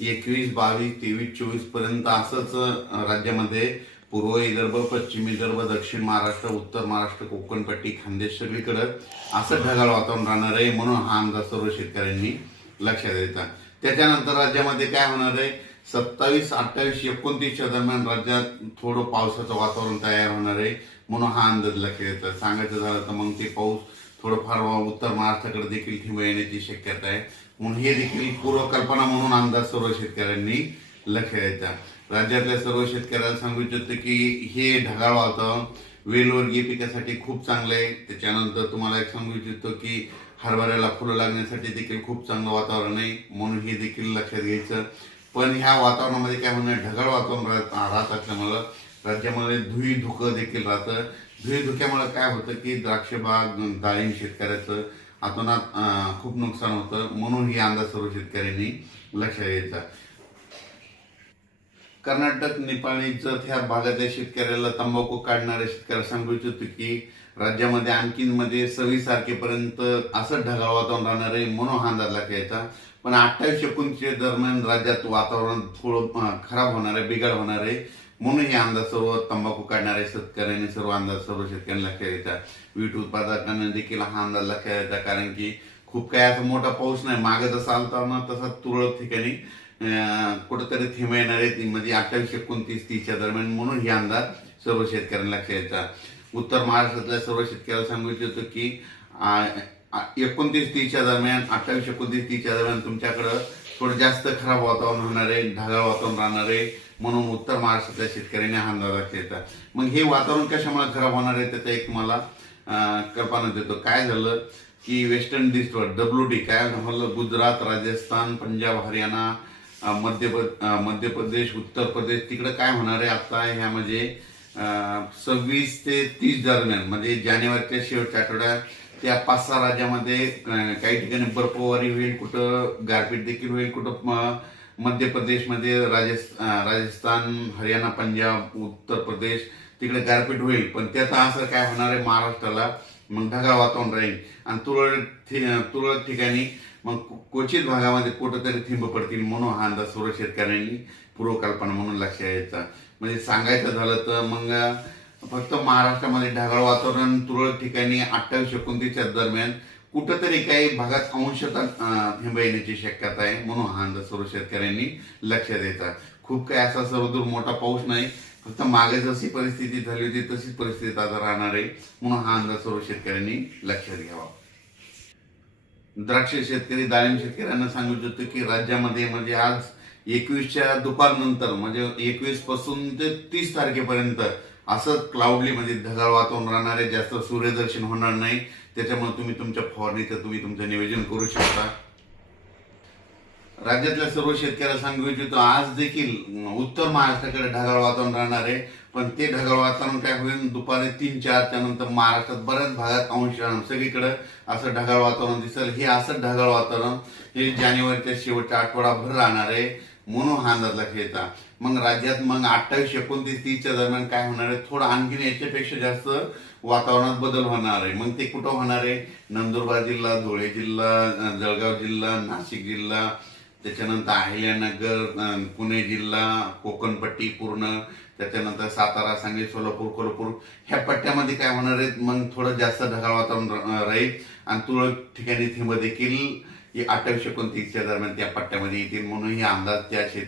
21, 22, 23, 24 पर्यंत असंच राज्यामध्ये पूर्व विदर्भ, पश्चिम विदर्भ, दक्षिण महाराष्ट्र, उत्तर महाराष्ट्र, कोकणपट्टी, खानदेश सगळीकडे असं ढगाळ वातावरण राहणार आहे, म्हणून हा अंदाज सर्व शेतकऱ्यांनी लक्षात द्यायचा. त्याच्यानंतर राज्यामध्ये काय होणार आहे, 27, 28, 29च्या दरम्यान राज्यात थोडं पावसाचं वातावरण तयार होणार आहे, म्हणून हा अंदाज लक्षात द्यायचा. सांगायचं झालं तर मग ते पाऊस थोडंफार उत्तर महाराष्ट्राकडे देखील ठिबक येण्याची शक्यता आहे, म्हणून हे देखील पूर्वकल्पना म्हणून अंदाज सर्व शेतकऱ्यांनी लक्ष द्यायचा. राज्यातल्या सर्व शेतकऱ्यांना सांगू इच्छितो की हे ढगाळ वातावरण वेलवर्गीय पिकासाठी खूप चांगलं आहे. त्याच्यानंतर तुम्हाला एक सांगू इच्छितो की हरभऱ्याला फुलं लागण्यासाठी देखील खूप चांगलं वातावरण आहे, म्हणून हे देखील लक्षात घ्यायचं. पण ह्या वातावरणामध्ये काय होणार, ढगाळ वातावरण राहत असल्यामुळं राज्यामध्ये धुई धुकं देखील राहतं. धुई धुक्यामुळे काय होतं की द्राक्ष बाग, डाळिंब शेतकऱ्याचं अतोनात खूप नुकसान होतं, म्हणून ही अंदाज सर्व शेतकऱ्यांनी लक्षात घ्यायचा. कर्नाटक, नेपाळी जत ह्या भागातल्या शेतकऱ्याला तंबाखू काढणाऱ्या शेतकऱ्याला सांगू इच्छितो की राज्यामध्ये आणखीन 26 तारखेपर्यंत असं ढगाळ वातावरण राहणार आहे, म्हणून हा अंदाज लक्षात घ्यायचा. पण 28, 29 दरम्यान राज्यात वातावरण थोडं खराब होणार आहे, बिघाड होणार आहे, म्हणून हे अंदाज सर्व तंबाखू काढणाऱ्या शेतकऱ्यांनी सर्व अंदाज सर्व शेतकऱ्यांनी लक्षात घ्यायचा. वीट उत्पादकांना देखील हा अंदाज लक्षात घ्यायचा, कारण की खूप काही असा मोठा पाऊस नाही, मागे जसा आलता ना तसा तुरळक ठिकाणी कुठेतरी थेंब येणार आहेत, म्हणजे 28, 29, 30च्या दरम्यान, म्हणून ही अंदाज सर्व शेतकऱ्यांना लक्षात घ्यायचा. उत्तर महाराष्ट्रातल्या सर्व शेतकऱ्याला सांगू इच्छितो की 29, 30च्या दरम्यान, 28, 29, 30च्या दरम्यान तुमच्याकडं थोडं जास्त खराब वातावरण होणार आहे, ढगाळ वातावरण राहणार आहे, म्हणून उत्तर महाराष्ट्रातल्या शेतकऱ्यांनी हा अंदाज लक्षात घ्यायचा. मग हे वातावरण कशामुळे खराब होणार आहे त्याचा एक तुम्हाला कल्पना देतो. काय झालं की वेस्टर्न डिस्ट्रिक्ट WD काय झालं, गुजरात, राजस्थान, पंजाब, हरियाणा, मध्य प्रदेश, उत्तर प्रदेश, तिकडे काय होणार आहे आता ह्या म्हणजे 26 ते 30 दरम्यान, म्हणजे जानेवारीच्या शेवटच्या आठवड्यात त्या 5-6 राज्यामध्ये काही ठिकाणी बर्फवारी होईल, कुठं गारपीट देखील होईल, कुठं मध्य प्रदेशमध्ये, राजस्थान, हरियाणा, पंजाब, उत्तर प्रदेश तिकडे गारपीट होईल. पण त्याचा असर काय होणार आहे महाराष्ट्राला, मग ढगाळ वातावरण राहील आणि तुरळक ठिकाणी मग क्वचित भागामध्ये कुठंतरी थिंब पडतील, म्हणून हा अंदाज सर्व शेतकऱ्यांनी पूर्वकल्पना म्हणून लक्षात घ्यायचा. म्हणजे सांगायचं झालं तर मग फक्त महाराष्ट्रामध्ये ढगाळ वातावरण तुरळक ठिकाणी 28, 29च्या दरम्यान कुठंतरी काही भागात अंशतः थिंब येण्याची शक्यता आहे, म्हणून हा अंदाज सर्व शेतकऱ्यांनी लक्षात द्यायचा. खूप काही असा सर्वदूर मोठा पाऊस नाही, फक्त मागे जशी परिस्थिती झाली होती तशीच परिस्थिती आता राहणार आहे, म्हणून हा अंदाज सर्व शेतकऱ्यांनी लक्षात घ्यावा. द्राक्ष शेतकरी, डाळिंब शेतकऱ्यांना सांगू इच्छितो की राज्यामध्ये म्हणजे आज 21च्या दुपारनंतर, म्हणजे 21 पासून ते 30 तारखेपर्यंत असं क्लाउडली म्हणजे ढगाळ वातावरण राहणार आहे, जास्त सूर्यदर्शन होणार नाही. त्याच्यामुळे तुम्ही तुमच्या फवारणीचं तुम्ही तुमचं नियोजन करू शकता. राज्यातल्या सर्व शेतकऱ्याला सांगू इच्छितो आज देखील उत्तर महाराष्ट्राकडे ढगाळ वातावरण राहणार आहे, पण ते ढगाळ वातावरण काय होईल, दुपारी 3-4च्या नंतर महाराष्ट्रात बऱ्याच भागात सगळीकडे असं ढगाळ वातावरण दिसेल. हे असं ढगाळ वातावरण हे जानेवारीच्या शेवटच्या आठवडाभर राहणार आहे, म्हणून हा अंदाज लक्षात घ्यायचा. मग राज्यात मग 28, 29, 30च्या दरम्यान काय होणार आहे, थोडं आणखीन याच्यापेक्षा जास्त वातावरणात बदल होणार आहे. मग ते कुठं होणार आहे, नंदुरबार जिल्हा, धुळे जिल्हा, जळगाव जिल्हा, नाशिक जिल्हा, त्याच्यानंतर अहिल्यानगर, पुणे जिल्हा, कोकणपट्टी पूर्ण, त्याच्यानंतर सातारा, सांगली, सोलापूर, कोल्हापूर ह्या पट्ट्यामध्ये काय होणार आहेत, मग थोडं जास्त ढगाळ वातावरण राहील आणि तुरळक ठिकाणी थिंब देखील 28, 29च्या दरम्यान त्या पट्ट्यामध्ये येतील, म्हणून ही अंदाज त्या